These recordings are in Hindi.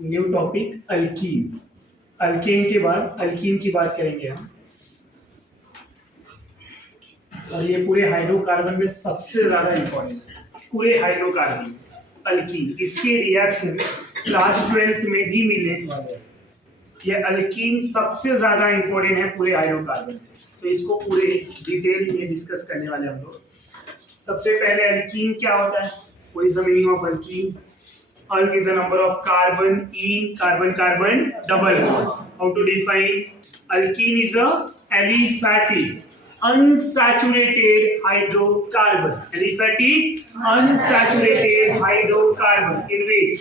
New topic alkyne. अल्केन के बाद अल्कीन की बात करेंगे हम। और ये पूरे हाइड्रोकार्बन में सबसे ज्यादा इंपॉर्टेंट है, पूरे हाइड्रोकार्बन अल्कीन। इसके रिएक्शन क्लास 12th में भी मिलने वाले हैं। ये अल्कीन सबसे ज्यादा इंपॉर्टेंट है पूरे हाइड्रोकार्बन में, तो इसको पूरे डिटेल में डिस्कस करने वाले हम लोग। सबसे पहले अल्कीन क्या होता है, what is the meaning of alkyne? Alk is a number of carbon in carbon-carbon double bond. How to define? Alkene is a aliphatic, unsaturated hydrocarbon. Aliphatic, unsaturated hydrocarbon in which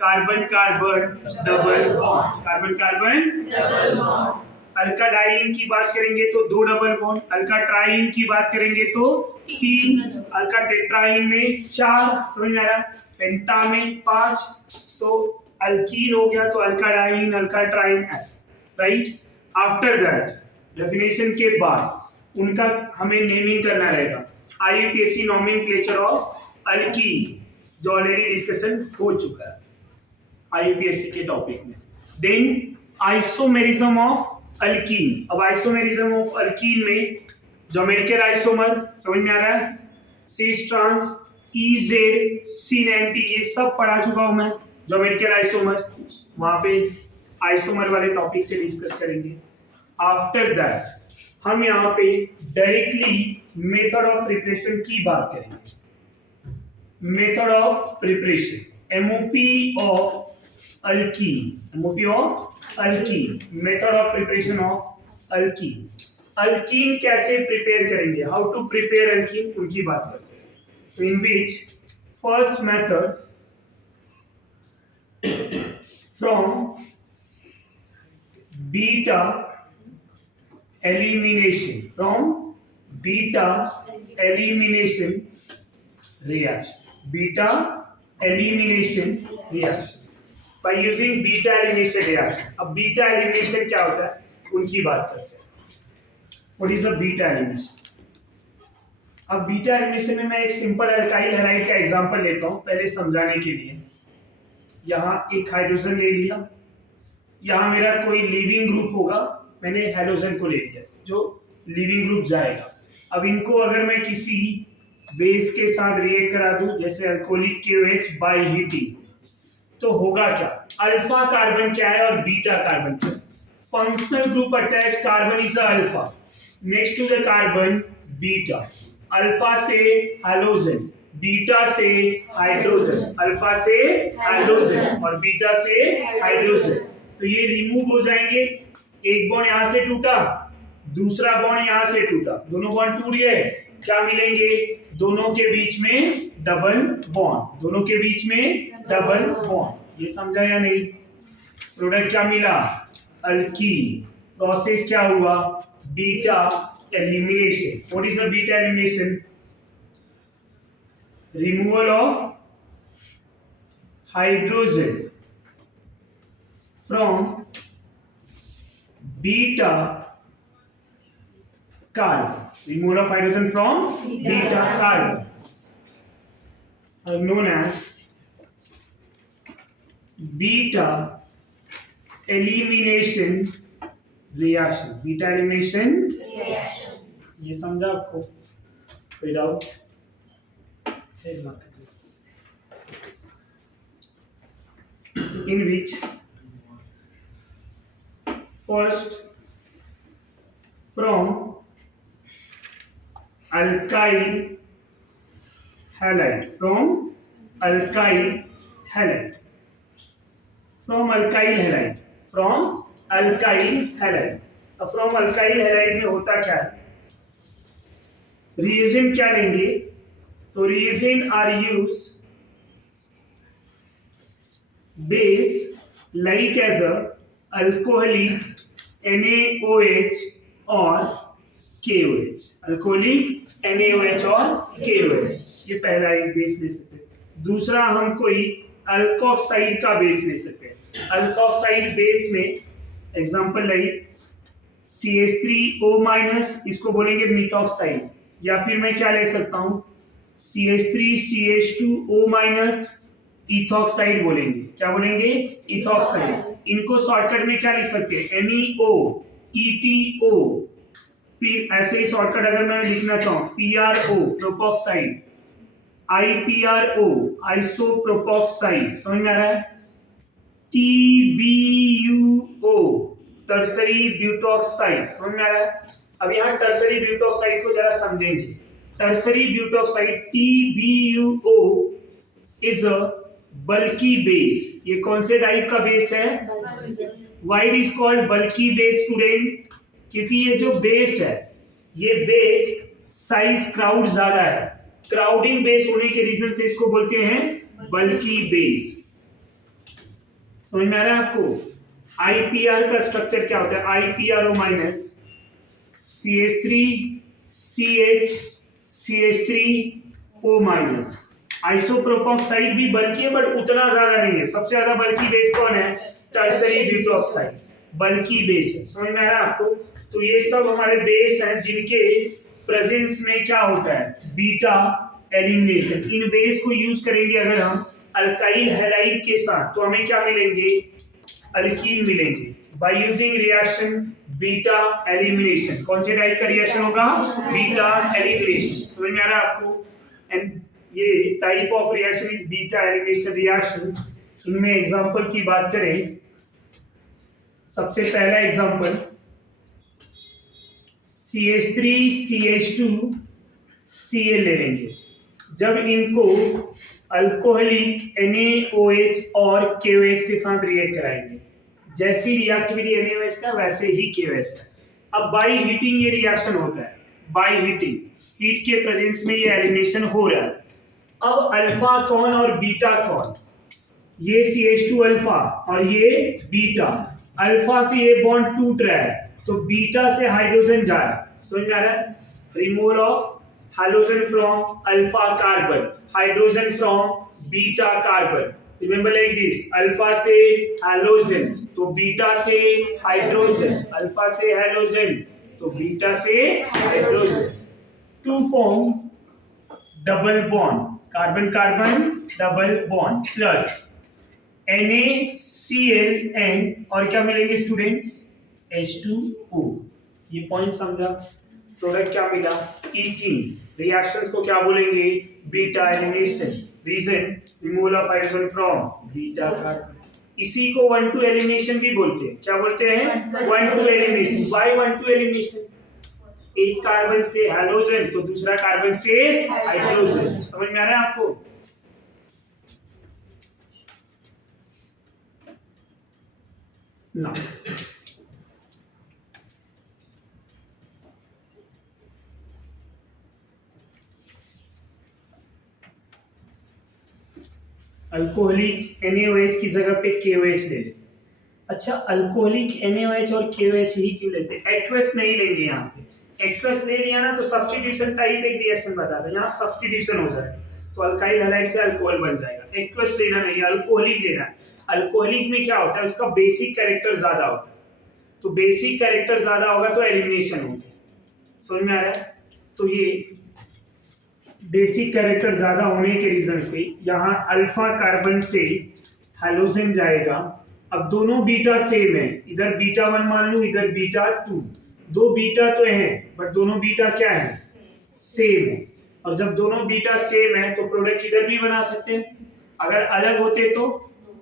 carbon-carbon double bond. Carbon-carbon double bond. अल्काडाइन की बात करेंगे तो 2 डबल बॉन्ड, अल्काट्राइन की बात करेंगे तो 3, अल्काटेट्राइन में 4, समझ में आ रहा है, पेंटा में 5, तो अल्कीन हो गया तो अल्काडाइन, अल्काट्राइन ऐसे, राइट। आफ्टर दैट डेफिनेशन के बाद उनका हमें नेमिंग करना रहेगा। आईयूपीएससी नॉमेनक्लेचर ऑफ अल्कीन जो ऑलरेडी डिस्कशन हो चुका है आईयूपीएससी के टॉपिक में। Then isomerism of alkene. अब आइसोमेरिज्म ऑफ अल्कीन में ज्योमेट्रिकल आइसोमर समझ में आ रहा है, cis trans, E Z, syn anti, ये सब पढ़ा चुका हूं मैं। ज्योमेट्रिकल आइसोमर वहां पे आइसोमर वाले टॉपिक से डिस्कस करेंगे। आफ्टर दैट हम यहाँ पे डायरेक्टली मेथड ऑफ प्रिपरेशन की बात करेंगे। Method of preparation, MOP of alkene, MOP of alkene, method of preparation of alkene. Alkene कैसे प्रिपेयर करेंगे, हाउ टू प्रिपेयर अल्कीन, उनकी बात करते हैं। In which first method from beta elimination, from beta elimination reaction, beta elimination reaction, by using beta elimination reaction। अब बीटा एलिमिनेशन क्या होता है उनकी बात करते हैं। What is the beta elimination? अब बीटा एलिमिनेशन में मैं एक सिंपल अल्काइल हैलाइड का एग्जांपल लेता हूं पहले समझाने के लिए। यहाँ एक हाइड्रोजन ले लिया, यहाँ मेरा कोई लिविंग ग्रुप होगा, मैंने हैलोजन को ले लिया जो लिविंग ग्रुप जाएगा। अब इनको अगर मैं किसी बेस के साथ रिएक्ट करा दूं जैसे अल्कोहलिक KOH बाय हीटिंग, तो होगा क्या, अल्फा कार्बन क्या है और बीटा कार्बन क्या है। Functional group attach carbon is alpha, next to the carbon beta, alpha से हैलोजन, बीटा से हाइड्रोजन, अल्फा से हाइड्रोजन और बीटा से हाइड्रोजन, तो ये रिमूव हो जाएंगे। एक बॉन्ड यहां से टूटा, दूसरा बॉन्ड यहां से टूटा, दोनों बॉन्ड टूट गए, क्या मिलेंगे, दोनों के बीच में डबल बॉन्ड, दोनों के बीच में डबल बॉन्ड। ये समझा या नहीं? प्रोडक्ट क्या मिला, अल्कीन। प्रोसेस क्या हुआ, beta elimination. What is the beta elimination? Removal of hydrogen from beta carbon, removal of hydrogen from beta carbon are known as beta elimination reaction। beta elimination reaction, ये समझा आपको? कोई doubt? in which first from alkyl halide, from alkyl halide, from alkyl halide, from alkyl halide। अब from alkyl halide में होता क्या है, reagent क्या लेंगे, तो reagent are used base like as a alcoholic NaOH or KOH, alcoholic NaOH और KOH, ये पहला एक बेस ले सकते हैं। दूसरा हम कोई अल्कोक्साइड का बेस ले सकते हैं। अल्कोक्साइड बेस में एग्जांपल लाइक CH3O-, इसको बोलेंगे मिथॉक्साइड, या फिर मैं क्या ले सकता हूँ CH3CH2O-, इथॉक्साइड बोलेंगे। क्या बोलेंगे? इथॉक्साइड। इनको शॉर्टकट में क्या लिख सकते हैं? NeO, EtO। फिर ऐसे ही शॉर्टकट अगर मैं लिखना चाहूं PRO, प्रोपॉक्साइड, IPRO, आइसोप्रोपॉक्साइड। समझ में आ रहा है? TBUO, tertiary butoxide. समझ में आ रहा है? अब यहाँ टर्सरी ब्यूटॉक्साइड को जरा समझेंगे। Tertiary butoxide TBUO is a bulky base. ये कौन से टाइप का बेस है? Why is called bulky base student? क्योंकि ये जो बेस है, ये बेस साइज क्राउड ज्यादा है। क्राउडिंग बेस होने के रीजन से इसको बोलते हैं बल्की बेस। समझ में आ रहा है आपको? IPR का स्ट्रक्चर क्या होता है? IPRO minus CH3 CH CH3O minus. Isopropoxide भी बल्कि है बट उतना ज्यादा नहीं है। सबसे ज्यादा बल्कि बेस कौन है? टर्सरी ब्यूटॉक्साइड बल्कि बेस है। समझ में आ रहा है आपको? तो ये सब हमारे बेस हैं जिनके प्रेजेंस में क्या होता है? Beta elimination. इन बेस को यूज करेंगे अगर हम अल्काइल हैलाइड के साथ तो हमें क्या मिलेंगे? अल्कीन मिलेंगे by using reaction beta elimination. कौन से टाइप का रिएक्शन होगा? Beta elimination. समझ में आ रहा है आपको? एंड ये type of reaction is beta elimination reactions. इनमें एग्जांपल की बात करें, सबसे पहला एग्जांपल CH3 CH2 Cl ले लेंगे। जब इनको अल्कोहलिक NaOH और KOH के साथ रिएक्ट कराएंगे, जैसी रिएक्टिविटी NaOH का वैसे ही KOH का। अब बाई हीटिंग ये रिएक्शन होता है। बाई हीटिंग, हीट के प्रेजेंस में ये एलिमिनेशन हो रहा है। अब अल्फा कौन और बीटा कौन? ये CH2 अल्फा और ये बीटा। अल्फा से ये बॉन्ड टूट रहा है तो बीटा से हाइड्रोजन जा रहा है। समझ में आ रहा है? Removal of hydrogen from alpha carbon, hydrogen from beta carbon. Remember like this, alpha से हाइड्रोजन तो बीटा से हाइड्रोजन, अल्फा से हाइड्रोजन तो बीटा से hydrogen, to form double bond, carbon carbon double bond plus NaClN और क्या मिलेंगे स्टूडेंट? H2O। ये पॉइंट समझा? प्रोडक्ट क्या मिला? ईथीन। रिएक्शंस को क्या बोलेंगे? Beta elimination. Reason removal of hydrogen from beta carbon. इसी को 1,2 एलिमिनेशन भी बोलते हैं। क्या बोलते हैं? 1,2 एलिमिनेशन। Why 1,2 elimination? एक कार्बन से हाइड्रोजन तो दूसरा कार्बन से हाइड्रोजन। समझ में आ रहा है आपको? ना अल्कोहलिक NaOH की जगह पे KOH ले लेते। अच्छा, अल्कोहलिक NaOH और KOH ही क्यों लेते? एक्वस नहीं लेंगे यहाँ पे। एक्वस ले लिया ना तो सब्स्टिट्यूशन टाइप एक रिएक्शन बता दो, यहाँ सब्स्टिट्यूशन हो जाएगा तो अल्काइल हैलाइड से अल्कोहल बन जाएगा। एक्वस लेना नहीं है, अल्कोहलिक लेना है। अल्कोहलिक में क्या होता है? उसका बेसिक कैरेक्टर ज्यादा होता है, तो बेसिक कैरेक्टर ज्यादा होगा तो एलिमिनेशन होगी। समझ में आ रहा है? तो ये बेसिक कैरेक्टर ज्यादा होने के रीजन से यहाँ अल्फा कार्बन से हाइड्रोजन जाएगा। अब दोनों बीटा सेम है, इधर बीटा 1 मान लूं, इधर बीटा 2। दो बीटा तो हैं बट दोनों बीटा क्या है? सेम है। और जब दोनों बीटा सेम है तो प्रोडक्ट इधर भी बना सकते हैं। अगर अलग होते तो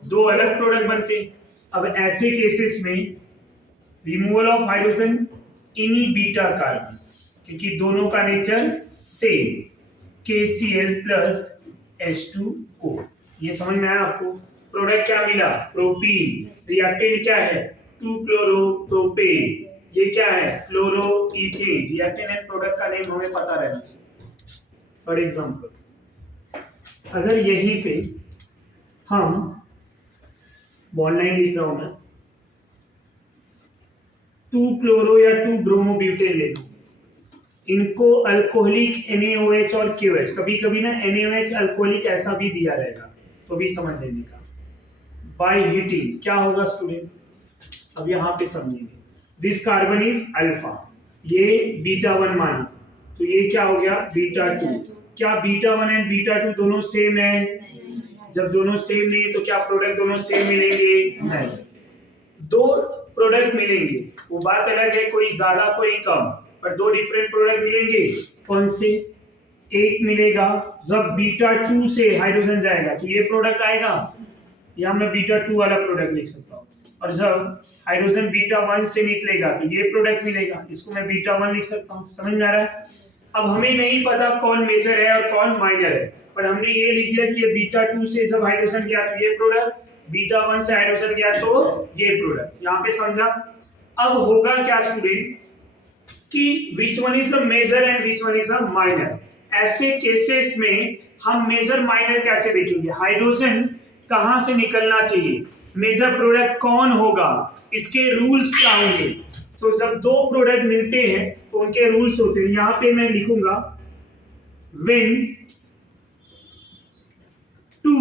दो अलग प्रोडक्ट बनते। अब ऐसे केसेस में रिमूवल ऑफ हाइड्रोजन इन्हीं बीटा कार्बन, क्योंकि दोनों का nature same, KCl plus H2O। ये समझ में आया आपको? प्रोडक्ट क्या मिला? प्रोपीन। रिएक्टेंट क्या है? 2-क्लोरोप्रोपेन। ये क्या है? क्लोरोईथेन। रिएक्टेंट एंड प्रोडक्ट का नेम हमें पता रहना चाहिए। फॉर एग्जांपल, अगर यहीं पे हम बॉन्ड लाइन लिख रहा हूं मैं, 2-क्लोरो या 2-ब्रोमोब्यूटेन ले लूं, इनको अल्कोहलिक NaOH और KOH, कभी कभी ना NaOH अल्कोहलिक ऐसा भी दिया रहेगा तो भी समझ लेने का। बाय हीटिंग क्या होगा स्टूडेंट? अब यहाँ पे समझेंगे। दिस कार्बन इज अल्फा, ये बीटा 1 मान, तो ये क्या हो गया? बीटा 2। क्या बीटा 1 एंड बीटा 2 दोनों सेम है? जब दोनों सेम नहीं तो क्या प्रोडक्ट दोनों सेम मिलेंगे? नहीं। दो प्रोडक्ट मिलेंगे, वो बात अलग है, कोई ज्यादा कोई कम, पर दो डिफरेंट प्रोडक्ट मिलेंगे। कौन से? एक मिलेगा जब बीटा 2 से हाइड्रोजन जाएगा तो ये प्रोडक्ट आएगा, या मैं बीटा 2 वाला प्रोडक्ट लिख सकता हूँ। और जब हाइड्रोजन बीटा 1 से निकलेगा तो ये प्रोडक्ट मिलेगा, इसको मैं बीटा 1 लिख सकता हूँ। समझ में आ रहा है? अब हमें नहीं पता कौन मेजर है और कौन माइनर है, पर हमने ये लिख दिया कि ये बीटा 2 से जब हाइड्रोजन गया तो ये प्रोडक्ट, बीटा 1 से हाइड्रोजन गया तो ये प्रोडक्ट। यहाँ पे समझा? अब होगा क्या स्टूडेंट कि which one is a major and which one is a minor. ऐसे केसेस में हम मेजर माइनर कैसे देखेंगे? हाइड्रोजन कहां से निकलना चाहिए, मेजर प्रोडक्ट कौन होगा, इसके रूल्स क्या होंगे। तो जब दो प्रोडक्ट मिलते हैं तो उनके रूल्स होते हैं। यहां पे मैं लिखूंगा when two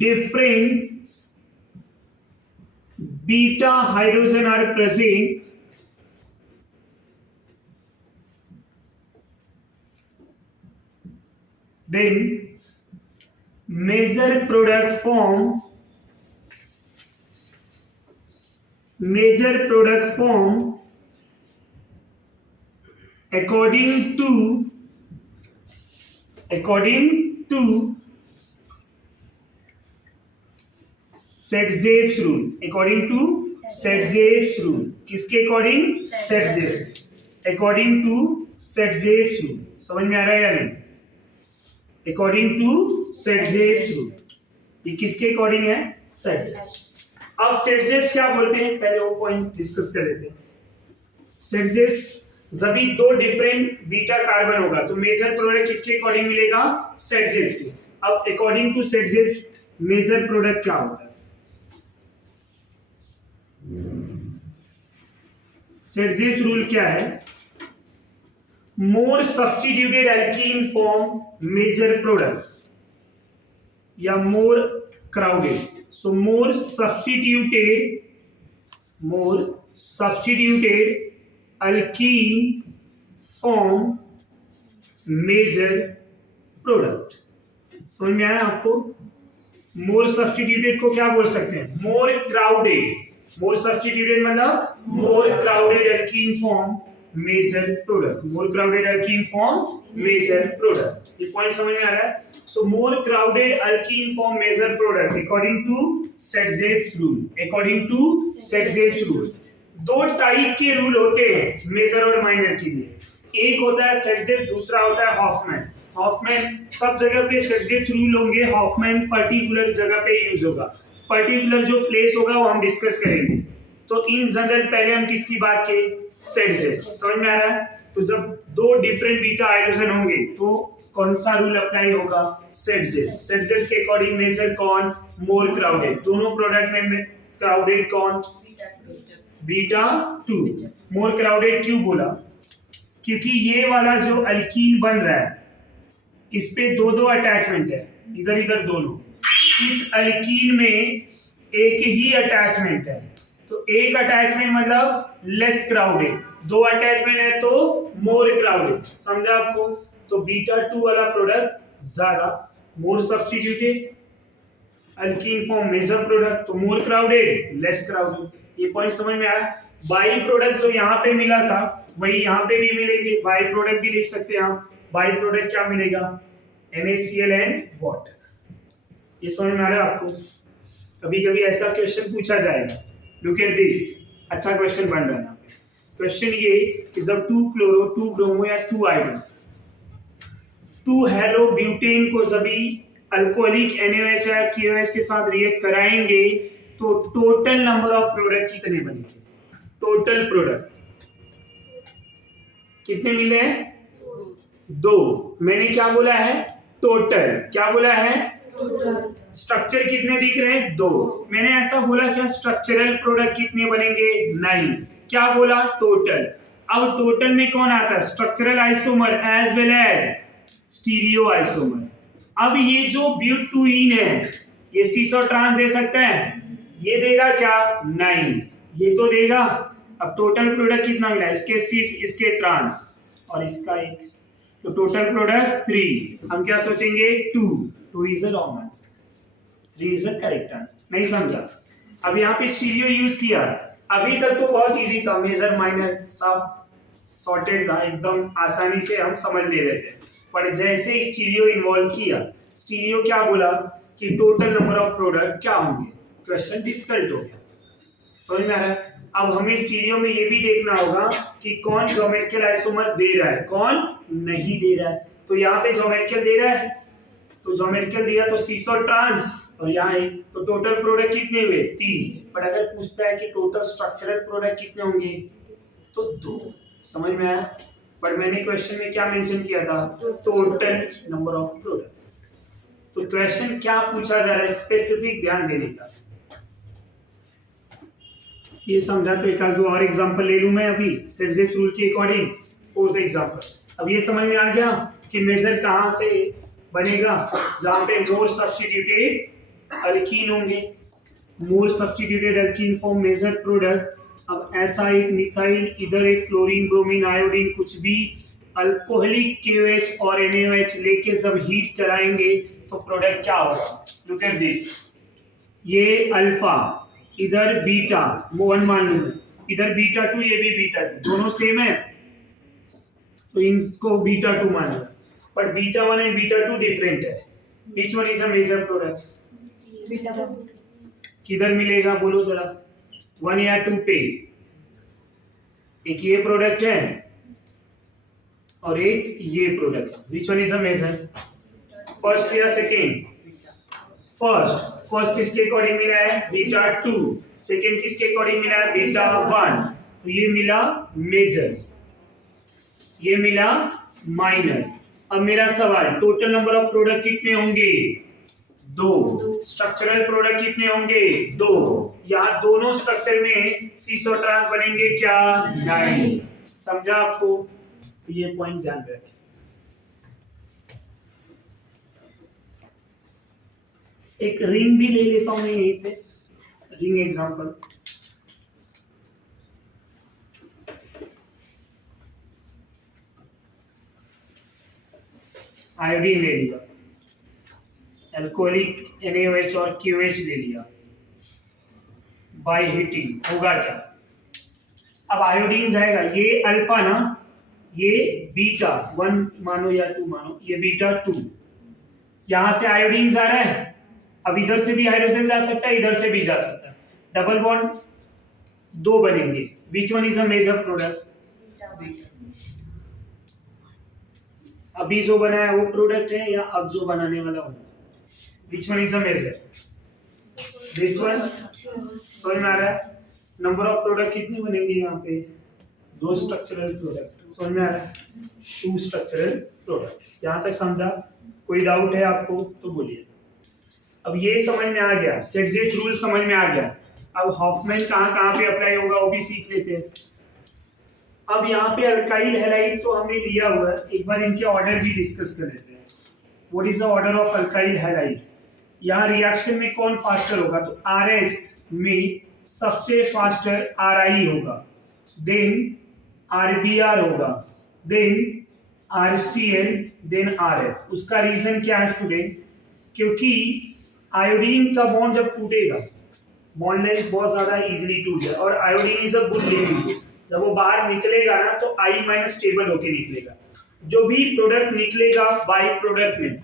different beta hydrogen are present, then major product form according to Set-Zepf's rule, according to Set-Zepf's rule। किसके according? Set-Zepf, according to Set-Zepf's rule। समझ में आ रहा है या नहीं? According to Set-Zepf's rule। ये किसके अकॉर्डिंग है? Set-Zepf। अब Set-Zepf क्या बोलते हैं, पहले वो पॉइंट डिस्कस कर लेते हैं। Set-Zepf जब भी दो डिफरेंट बीटा कार्बन होगा तो मेजर प्रोडक्ट किसके अकॉर्डिंग मिलेगा? Set-Zepf के। अब according to Set-Zepf major product क्या होता है? Set-Zepf's रूल क्या है? More substituted alkene form major product, या more crowded. So more substituted alkene form major product. समझ में आया आपको? मोर सब्स्टिट्यूटेड को क्या बोल सकते हैं? मोर क्राउडेड। मोर सब्स्टिट्यूटेड मतलब more crowded alkene form major product. More crowded alkene form major product. ये पॉइंट समझ में आ रहा है? So more crowded alkene form major product according to Set-Zepf's rule. According to Set-Zepf's rule दो टाइप के रूल होते हैं मेजर और माइनर के लिए। एक होता है Set-Zepf, दूसरा होता है हॉफमैन। हॉफमैन सब जगह पे Set-Zepf's रूल होंगे, हॉफमैन पर्टिकुलर जगह पे यूज होगा। पर्टिकुलर जो प्लेस होगा वो हम डिस्कस करेंगे। तो इन जनरल पहले हम किसकी बात की? Set-Zepf। समझ में आ रहा है? तो जब दो डिफरेंट बीटा हाइड्रोजन होंगे तो कौन सा रूल अप्लाई होगा? Set-Zepf। Set-Zepf के अकॉर्डिंग मेजर कौन? मोर क्राउडेड। दोनों प्रोडक्ट में क्राउडेड कौन? बीटा 2। मोर क्राउडेड क्यों बोला? क्योंकि ये वाला जो अल्कीन बन रहा है इस पे दो अटैचमेंट है, इधर इधर दोनों। इस अल्कीन में एक ही अटैचमेंट है, तो एक अटैचमेंट मतलब लेस क्राउडेड, दो अटैचमेंट है तो मोर क्राउडेड। समझा आपको? तो बीटा 2 वाला प्रोडक्ट ज्यादा, more substituted alkene form major product, तो मोर क्राउडेड लेस क्राउडेड। ये पॉइंट समझ में आया? बाई प्रोडक्ट जो यहाँ पे मिला था वही यहाँ पे भी मिलेंगे। बाई प्रोडक्ट भी लिख सकते हैं आप। बाई प्रोडक्ट क्या मिलेगा? NaCl and water. ये समझ में आ रहा है आपको? कभी कभी ऐसा क्वेश्चन पूछा जाएगा। लुक एट दिस, अच्छा क्वेश्चन बन रहा है। क्वेश्चन ये कि जब 2 क्लोरो 2 ब्रोमो या 2 आयोडीन 2 हेलो ब्यूटेन को सभी अल्कोहलिक NaOH या KOH के साथ रिएक्ट कराएंगे तो टोटल नंबर ऑफ प्रोडक्ट कितने बनेंगे? टोटल प्रोडक्ट कितने मिले हैं? 2। मैंने क्या बोला है? टोटल। क्या बोला है? स्ट्रक्चर कितने दिख रहे हैं? 2। मैंने ऐसा बोला क्या स्ट्रक्चरल प्रोडक्ट कितने बनेंगे? नहीं। क्या बोला? टोटल। अब टोटल में कौन आता है? Structural isomer as well as stereo isomer. अब ये जो ब्यूटूइन है ये सीसो ट्रांस दे सकता है? ये देगा क्या? नहीं। ये तो देगा। अब टोटल प्रोडक्ट कितना मिला? इसके सीस, इसके ट्रांस और इसका एक, तो टोटल प्रोडक्ट 3। हम क्या सोचेंगे? 2 is a wrong answer. 3 is the correct answer. नहीं समझा? अब यहाँ पे स्टीरियो यूज किया, अभी तक तो बहुत इजी था, मेजर माइनर सब सॉर्टेड था, एकदम आसानी से हम समझ ले रहे थे। पर जैसे स्टीरियो इन्वॉल्व किया, स्टीरियो क्या बोला कि टोटल नंबर ऑफ प्रोडक्ट क्या होंगे, क्वेश्चन डिफिकल्ट हो गया। समझ में आ रहा है? अब हमें स्टीरियो में ये भी देखना होगा कि कौन ज्योमेट्रिकल आइसोमर दे रहा है, कौन नहीं दे रहा है। तो यहाँ पे ज्योमेट्रिकल दे रहा है, तो ज्योमेट्रिकल दिया तो सीस और ट्रांस, और यहाँ एक, तो टोटल प्रोडक्ट कितने हुए 3। पर अगर पूछता है कि टोटल स्ट्रक्चरल प्रोडक्ट कितने होंगे तो 2। समझ में आया? पर मैंने क्वेश्चन में क्या मेंशन किया था, टोटल नंबर ऑफ प्रोडक्ट। तो क्वेश्चन क्या पूछा जा रहा है, स्पेसिफिक ध्यान देने का। ये समझा तो एक आध दो और एग्जांपल ले लूं मैं अभी सेल्सियस रूल के अकॉर्डिंग। फोर्थ एग्जांपल, अब ये समझ में आ गया कि मेजर कहां से बनेगा, जहां पे मोर सब्स्टिट्यूटेड अल्कीन होंगे, more substituted alkene form major product. अब ऐसा एक मिथाइल, इधर एक क्लोरीन ब्रोमीन आयोडीन, कुछ भी अल्कोहलिक KOH और NaOH लेके सब हीट कराएंगे तो प्रोडक्ट क्या होगा। लुक एट दिस, ये अल्फा, इधर बीटा, वन मान लूं, इधर बीटा 2, ये भी बीटा 2, दोनों सेम है तो इनको बीटा 2 मान लो। पर बीटा 1 एंड बीटा 2 डिफरेंट है। Which one is a major product? Beta 1। किधर मिलेगा बोलो जरा, 1 या 2 पे। एक ये प्रोडक्ट है और एक ये प्रोडक्ट है। Which one is a major, first या सेकेंड? फर्स्ट किसके अकॉर्डिंग मिला है, बीटा 2। सेकेंड किसके अकॉर्डिंग मिला है, बीटा 1। तो ये मिला मेजर, ये मिला माइनर। अब मेरा सवाल, टोटल नंबर ऑफ प्रोडक्ट कितने होंगे, 2। स्ट्रक्चरल प्रोडक्ट कितने होंगे, 2। यहाँ दोनों स्ट्रक्चर में सीस और ट्रांस बनेंगे क्या, नहीं। समझा आपको? तो ये पॉइंट ध्यान रखें। एक रिंग भी ले लेता हूं मैं यहीं पे, रिंग एग्जांपल। आयोडीन ले लिया, अल्कोहलिक NaOH और KOH ले लिया, बाय हीटिंग होगा क्या। अब आयोडीन जाएगा, ये अल्फा ना, ये बीटा 1 मानो या 2 मानो, ये बीटा 2। यहां से आयोडीन जा रहा है, अब इधर से भी हाइड्रोजन जा सकता है, इधर से भी जा सकता है, डबल बॉन्ड 2 बनेंगे। Which one is a major product? अभी जो बना है वो प्रोडक्ट है या अब जो बनाने वाला हूं? Which one is a major, this one. समझ में आ रहा है? नंबर ऑफ प्रोडक्ट कितने बनेंगे यहाँ पे, 2 स्ट्रक्चरल प्रोडक्ट। समझ में आ रहा है? 2 स्ट्रक्चरल प्रोडक्ट। यहाँ तक समझा? कोई डाउट है आपको तो बोलिए। अब ये समझ में आ गया, सेट रूल समझ में आ गया। अब हॉफमैन कहाँ पे अप्लाई होगा वो भी सीख लेते हैं। अब यहाँ पे अल्काइल हैलाइड तो हमने लिया हुआ है, एक बार इनके ऑर्डर भी डिस्कस कर लेते हैं। What is the order of alkyl halide? यहाँ रिएक्शन में कौन फास्टर होगा, तो RX में सबसे फास्टर RI होगा, देन RBR होगा, देन RCl, देन RF। उसका रीजन क्या है स्टूडेंट, क्योंकि आयोडीन का बॉन्ड जब टूटेगा, बॉन्ड लेंथ बहुत ज्यादा इजीली टूट जाए, और iodine is a good living. जब वो बाहर निकलेगा ना तो I- स्टेबल होके निकलेगा। जो भी प्रोडक्ट निकलेगा बाई प्रोडक्ट में,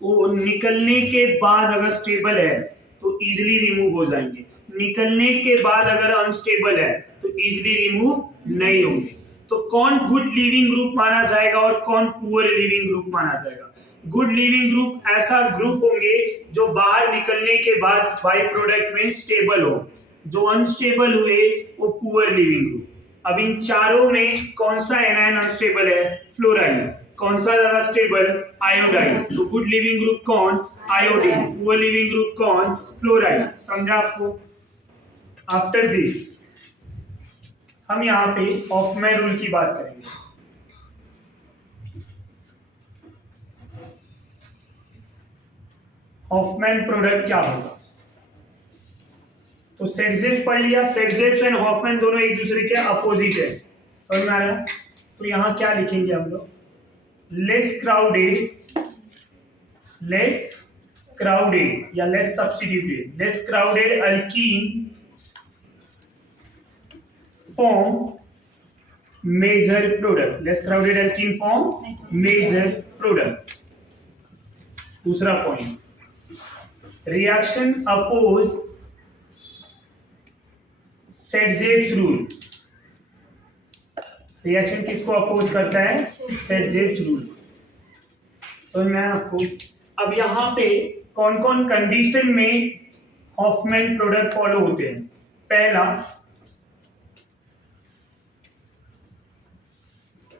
वो निकलने के बाद अगर स्टेबल है तो इजीली रिमूव हो जाएंगे, निकलने के बाद अगर अनस्टेबल है तो इजीली रिमूव नहीं होंगे। तो कौन गुड लिविंग ग्रुप माना जाएगा और कौन पुअर लिविंग ग्रुप माना जाएगा? गुड लिविंग ग्रुप ऐसा ग्रुप होंगे जो बाहर निकलने के बाद बाई प्रोडक्ट में स्टेबल हो, जो अनस्टेबल हुए वो पुअर लिविंग ग्रुप। अब इन चारों में कौन सा एनायन अनस्टेबल है, फ्लोराइड। कौन सा ज्यादा स्टेबल, आयोडाइन। तो गुड लिविंग ग्रुप कौन, आयोडीन। पुअर लिविंग ग्रुप कौन, फ्लोराइड। समझा आपको? आफ्टर दिस हम यहाँ पे हॉफमैन रूल की बात करेंगे। हॉफमैन प्रोडक्ट क्या होगा, तो सेटजेस पढ़ लिया, सेटजेस एंड हॉफमैन दोनों एक दूसरे के अपोजिट है। समझ में आ रहा है? तो यहां क्या लिखेंगे हम लोग, लेस क्राउडेड crowded या less substituted, less crowded alkene form major product, less crowded alkene form major product. दूसरा point, reaction oppose Saytzeff's rule. Reaction किसको अपोज करता है? Saytzeff's rule. समझ में आया आपको? अब यहाँ पे कौन कौन कंडीशन में हॉफमैन प्रोडक्ट फॉलो होते हैं. पहला,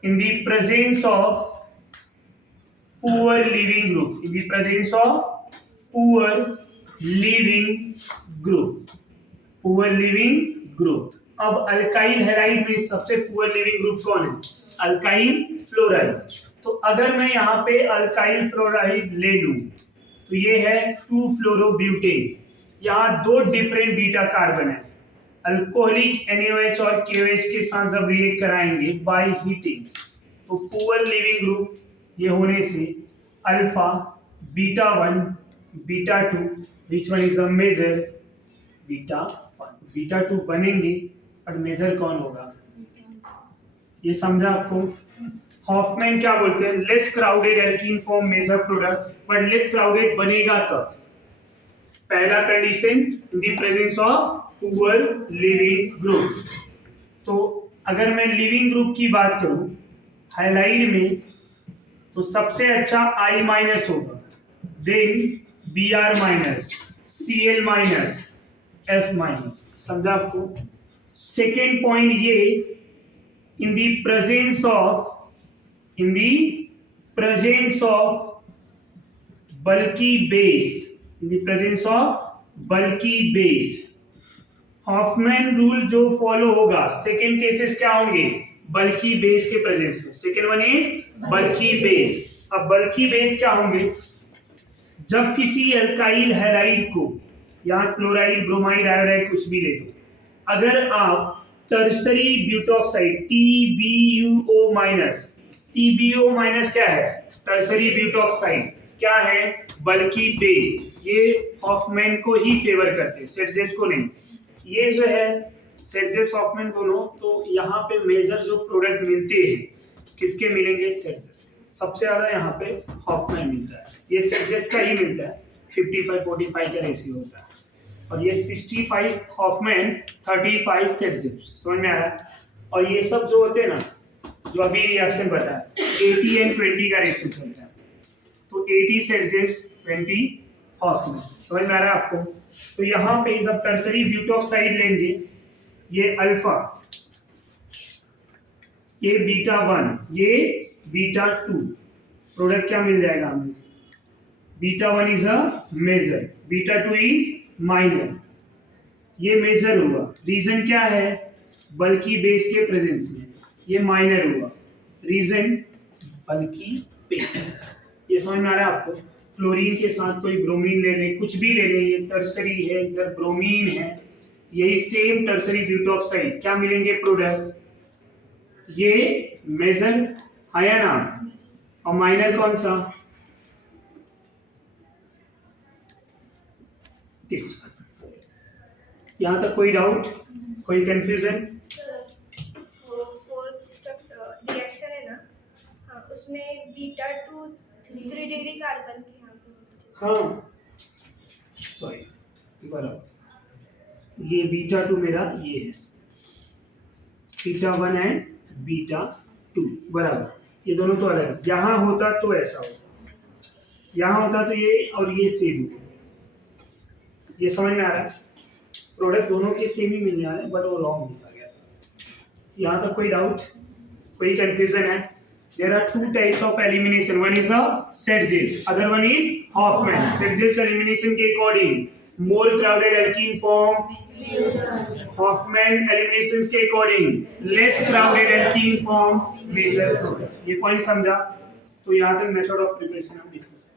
in the presence of poor leaving group, in the presence of poor leaving group, poor leaving group. अब अल्काइल हैलाइड में सबसे पुअर लिविंग ग्रुप कौन है? Alkyl fluoride. तो अगर मैं यहाँ पे अल्काइल फ्लोराइड ले लूं तो ये है 2-फ्लोरोब्यूटेन. यहाँ दो डिफरेंट बीटा कार्बन है. अल्कोहलिक NaOH और KOH के साथ जब रिएक्ट कराएंगे बाय हीटिंग तो पुअर लिविंग ग्रुप ये होने से alpha, beta 1, beta 2, which one is a major? Beta 1. Beta 2 बनेंगे और मेजर कौन होगा? ये समझा आपको? हॉफमैन क्या बोलते हैं? Less crowded alkene form major product. But less crowded बनेगा कब? पहला condition, in the presence of poor leaving group. तो अगर मैं लिविंग ग्रुप की बात करूं हाइलाइड में तो सबसे अच्छा I माइनस होगा, then Br minus, Cl minus, F minus. समझा आपको? सेकेंड पॉइंट ये, in the presence of bulky base, in the presence of bulky base. Hofmann rule जो फॉलो होगा, सेकेंड केसेस क्या होंगे? बल्की बेस के प्रेजेंस में. Second one is bulky base. अब बल्की बेस क्या होंगे? जब किसी अल्काइल हैलाइड को या क्लोराइड, ब्रोमाइड, आयोडाइड कुछ भी ले दो, अगर आप tertiary butoxide TbUO minus, TbUO minus क्या है? टर्सरी ब्यूटॉक्साइड क्या है? बल्की बेस. ये हॉफमैन को ही फेवर करते हैं, सेट-जेव्स को नहीं. ये जो है सेट-जेव्स हॉफमैन दोनों, तो यहाँ पे मेजर जो प्रोडक्ट मिलते हैं किसके मिलेंगे? सेट-जेव्स. सबसे ज्यादा यहाँ पे हॉफमैन मिलता है. ये सेट-जेव्स का ही मिलता है. 55-45 का रेशियो होता है. और ये 65 हॉफमैन, 35 सेट-जेव्स. समझ में आ रहा है? और ये सब जो होते हैं ना, जो अभी रिएक्शन बताया, 80 and 20 का रेशियो चलता है. तो 80 सेट-जेव्स, 20 हॉफमैन. समझ में आ रहा है आपको? तो यहाँ पे जब टर्सरी ब्यूटॉक्साइड लेंगे, ये अल्फा, ये बीटा 1, ये बीटा 2, प्रोडक्ट क्या मिल जाएगा हमें? Beta 1 is a major, beta 2 is minor. ये मेजर हुआ. रीजन क्या है? बल्की बेस के प्रेजेंस में. ये माइनर हुआ. रीजन बल्की बेस. ये समझ में आ रहा है आपको? क्लोरीन के साथ कोई ब्रोमीन ले ले, कुछ भी ले ले, ये टर्सरी है, इधर ब्रोमीन है, यही सेम टर्सरी ब्यूटॉक्साइड क्या मिलेंगे प्रोडक्ट? ये मेजर आया ना, और माइनर कौन सा? यहाँ तक कोई डाउट, कोई कंफ्यूजन? फोर्थ स्टेप रिएक्शन है ना, हाँ, उसमें बीटा 2 3 डिग्री कार्बन के यहाँ पे. हाँ, सॉरी, बराबर. ये बीटा 2 मेरा ये है, बीटा 1 एंड बीटा 2, बराबर. ये दोनों तो अलग. यहाँ होता तो ऐसा होता, यहाँ होता तो ये और ये सेम. ये समझ में आ रहा है? प्रोडक्ट दोनों के सेम ही मिलने वाले, बट वो रॉन्ग लिखा गया. यहाँ तक कोई डाउट, कोई कंफ्यूजन है? There are two types of elimination. One is a Set-Jev, other one is Hofmann. Set-Jev elimination के according more crowded alkene form. Hofmann eliminations के according less crowded alkene form major product. ये पॉइंट समझा? तो यहाँ तक मेथड ऑफ प्रिपरेशन हम डिस्कस